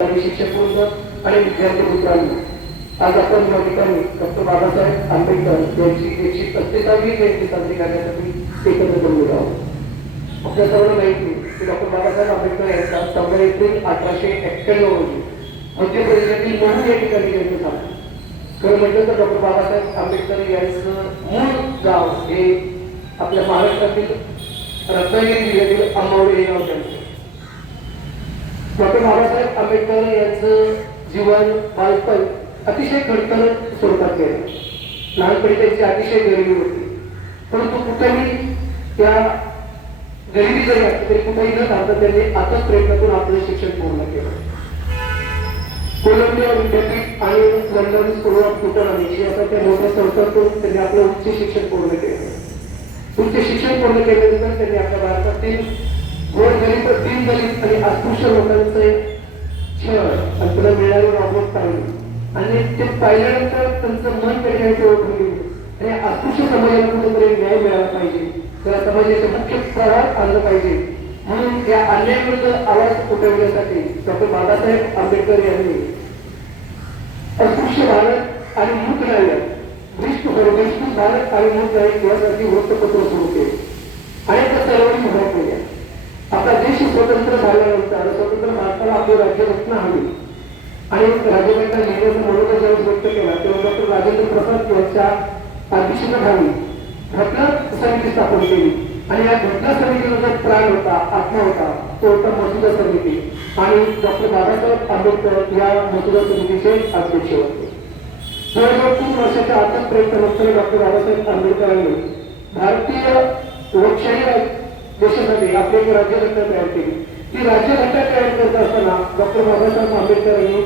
शिक्षक वृंद आणि विद्यार्थी मित्रांनो, आज आपण या ठिकाणी डॉक्टर बाबासाहेब आंबेडकर यांची 135वी जयंती साजरी करण्यासाठी एकत्र जमलो आहोत. आपल्या सर्वांना माहिती की डॉक्टर बाबासाहेब आंबेडकर यांचा 14 एप्रिल 1891 रोजी मध्य प्रदेशातील महू या ठिकाणी जन्म झाला. खरं म्हटलं तर डॉक्टर बाबासाहेब आंबेडकर यांचं मूळ गाव हे आपल्या महाराष्ट्रातील रत्नागिरी जिल्ह्यातील अंबावडे हे गाव त्यांचं. डॉक्टर बाबासाहेब आंबेडकर यांचं जीवन बालपण अतिशय खडतर स्वरूपात गेलं. लहानपणी त्यांची अतिशय गरिबी होती, परंतु कुठेही त्या गरिबी जरी असली तरी कुठेही न थांबता त्यांनी आताच प्रयत्नातून आपलं शिक्षण पूर्ण केलं. कोलंबिया विद्यापीठ आणि लंडन स्कूल ऑफ इकॉनॉमिक्स अशा त्या मोठ्या संस्थांतून त्यांनी आपलं उच्च शिक्षण पूर्ण केलं. उच्च शिक्षण पूर्ण केल्यानंतर त्यांनी आपल्या भारतातील गोरगरीब, दीनदलित आणि अस्पृश्य लोकांचे छळ आणि तुला मिळणारी वागणूक पाहिली आणि ते पाहिल्यानंतर त्यांचं मन कधी ओळखली आणि अस्पृश्य समाजाला कुठेतरी न्याय मिळाला पाहिजे, त्याला समाजाचे मुख्य प्रवाहात आणलं पाहिजे. म्हणून या अन्यायाविरुद्ध आवाज उठवण्यासाठी डॉक्टर बाबासाहेब आंबेडकर यांनी अस्पृश्य भारत आणि मूक न्याय, विश्व भारत आणि मूक न्याय यासाठी वृत्तपत्र सुरू केले आणि त्या चळवळी उभ्या केल्या. आपला देश स्वतंत्र झाल्यानंतर स्वतंत्र भारताला आपली राज्यघटना हवी आणि राज्यघटना लिहिण्याचा मनोदय ज्यावेळेस व्यक्त केला तेव्हा डॉक्टर राजेंद्र प्रसाद यांच्या अध्यक्षतेखाली घटना समिती स्थापन केली आणि या घटना समितीचा जो प्राण होता, आत्मा होता, तो होता मसुदा समिती आणि डॉक्टर बाबासाहेब आंबेडकर या मसुदा समितीचे अध्यक्ष होते. जवळजवळ 3 वर्षाच्या आताच प्रयत्नानंतर डॉक्टर बाबासाहेब आंबेडकरांनी भारतीय लोकशाही देशासाठी आपली एक राज्यघटना तयार केली. ती राज्यघटना तयार करत असताना डॉक्टर बाबासाहेब आंबेडकरांनी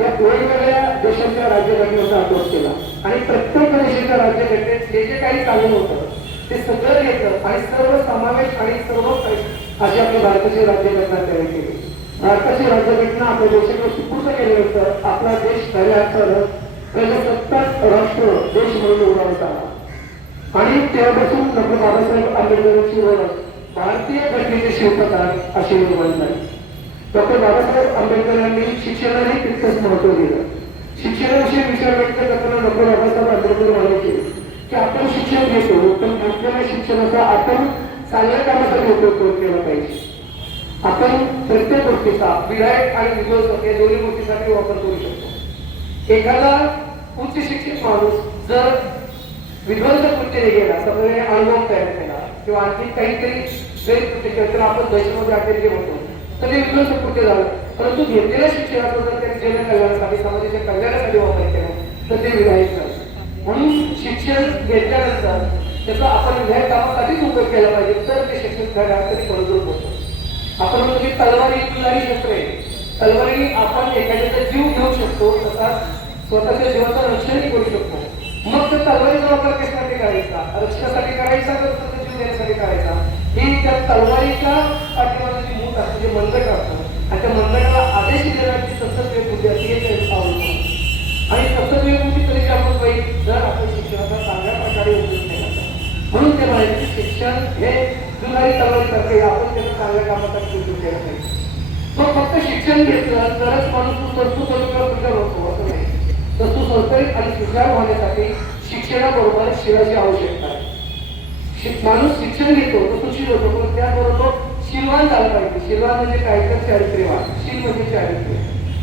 या वेगवेगळ्या देशांच्या राज्यघटनेचा अभ्यास केला आणि प्रत्येक देशाच्या राज्यघटनेत जे जे काही कानून होतं ते सगळं घेतलं आणि सर्व समावेश आणि सर्व अशी आपली भारताची राज्यघटना तयार केली. भारताची राज्यघटना आपल्या देशाकडे सुपूर्द केल्यानंतर आपला देश खऱ्या अर्थानं प्रजासत्ताक राष्ट्र देश म्हणून उभारत आला आणि तेव्हापासून डॉक्टर बाबासाहेब आंबेडकरांची ओळख भारतीय घटनेचे शिल्पकार अशी निर्माण झाली. डॉक्टर बाबासाहेब आंबेडकरांनी शिक्षणालाही तितकंच महत्व दिलं. शिक्षणाविषयी विचार व्यक्त करताना डॉक्टर बाबासाहेब आंबेडकर म्हणायचे की आपण शिक्षण घेतो पण घेतलेल्या शिक्षणाचा आपण चांगल्या कामासाठी उपयोग केला पाहिजे. आपण प्रत्येक गोष्टीचा विधायक आणि विध्वंसक या दोन्ही गोष्टीसाठी वापर करू शकतो. एखादा उच्च शिक्षित माणूस जर विध्वंसक वृत्तीने गेला, सगळे अनुभव तयार केला किंवा आणखी काहीतरी गैरकृत्य केलं तर आपण देशामध्ये अखेर म्हणतो तर ते विध्वंसक कृत्य झालं. परंतु घेतलेल्या शिक्षणाचा जर त्यांनी जनकल्याणासाठी समाजाच्या कल्याणासाठी वापर केला तर ते विधायक झालं. म्हणून शिक्षण घेतल्यानंतर त्याचा आपण विधायक कामासाठीच उपयोग केला पाहिजे तर ते शिक्षण खऱ्या अर्थाने फलद्रूप होतं. आपण म्हणतो की तलवारी तुलारी शस्त्र आहे, तलवारीने आपण एखाद्याचा जीव घेऊ शकतो तसाच स्वतःच्या जीवाचं रक्षणही करू शकतो. मग तर तलवारीचा वापर कशासाठी करायचा, रक्षणासाठी करायचा तर स्वतः जीव देण्यासाठी करायचा, ही त्या तलवारीच्या पाठीमागची मूठ असते, जे मनगट असतं आणि त्या मनगटाला आदेश देण्याची सतत बुद्धी असते आणि सतत बुद्धी तरी आपण पाहिजे जर आपण शिक्षणाचा चांगल्या प्रकारे उपयोग केला. म्हणून ते माहिती शिक्षण हे जुनारी तलवारीसारखे आपण त्याला चांगल्या कामासाठी उपयोग केला पाहिजे. मग फक्त शिक्षण घेतलं तरच माणूस सुधार होतो असं नाही, तर तो संस्कारित आणि सुधार होण्यासाठी शिक्षणाबरोबर शिलाची आवश्यकता आहे. माणूस शिक्षण घेतो तो सुशील होतो पण त्याबरोबर शीलवान झाला पाहिजे. शीलवान म्हणजे काय तर चारित्र्यवान, शील म्हणजे चारित्र्य,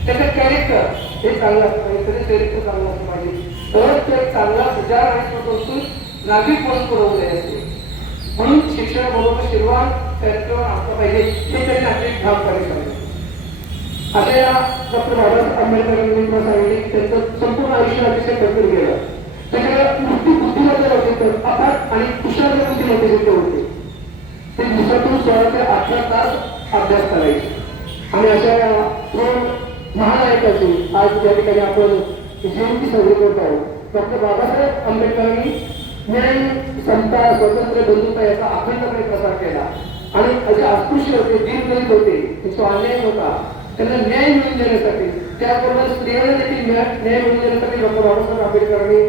त्याचं कॅरेक्टर हे चांगलं असतं पाहिजे, त्याचं चरित्र चांगलं असलं पाहिजे तर ते चांगला सुधार आणि स्वतंत्र नागरिक म्हणून पुरवले असते. म्हणून शिक्षणाबरोबर शीलवान चारित्र्यवान असलं पाहिजे हे त्यांनी आपले काम करायचं पाहिजे. अशा या डॉक्टर बाबासाहेब आंबेडकरांनी सांगितले त्यांचं संपूर्ण आयुष्य अतिशय कठीण गेलं. त्याच्याकडे नुसती बुद्धिमत्ता होते तर अफाट आणि कुशल बुद्धिमत्ता जिथे होते ते दिवसातून 16 ते 18 तास अभ्यास करायचे. आणि अशा या महानायकाची आज या ठिकाणी आपण जयंती साजरी करत आहोत. डॉक्टर बाबासाहेब आंबेडकरांनी न्याय, समता, स्वातंत्र्य, बंधुता याचा अखंडपणे प्रसार केला आणि जे अस्पृश्य होते, दीनदलित होते, जो अन्याय होता त्यांना न्याय मिळवून देण्यासाठी, त्याबरोबर स्त्रियांना देखील न्याय मिळवून देण्यासाठी डॉक्टर बाबासाहेब आंबेडकरांनी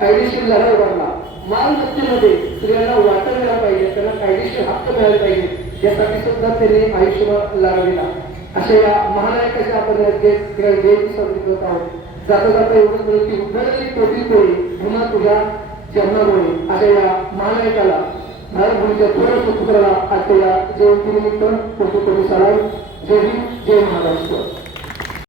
कायदेशीर लढा उभारला. मालमत्तेमध्ये स्त्रियांना वाटा मिळाला पाहिजे, त्यांना कायदेशीर हक्क मिळाले पाहिजे यासाठी सुद्धा त्यांनी आयुष्यभर लढा दिला. अशा या महानायकाच्या आपण जयंती साजरी करत आहोत. जाता जाता एवढंच म्हणून की उद्धरणी कोटी कोळी पुन्हा तुझ्या जन्मामुळे अशा या महानायकाला भारतभूमीच्या थोर सुपुत्राला आजच्या या जयंतीनिमित्त कोटी कोटी सलाम. जय हिंद, जय महाराष्ट्र.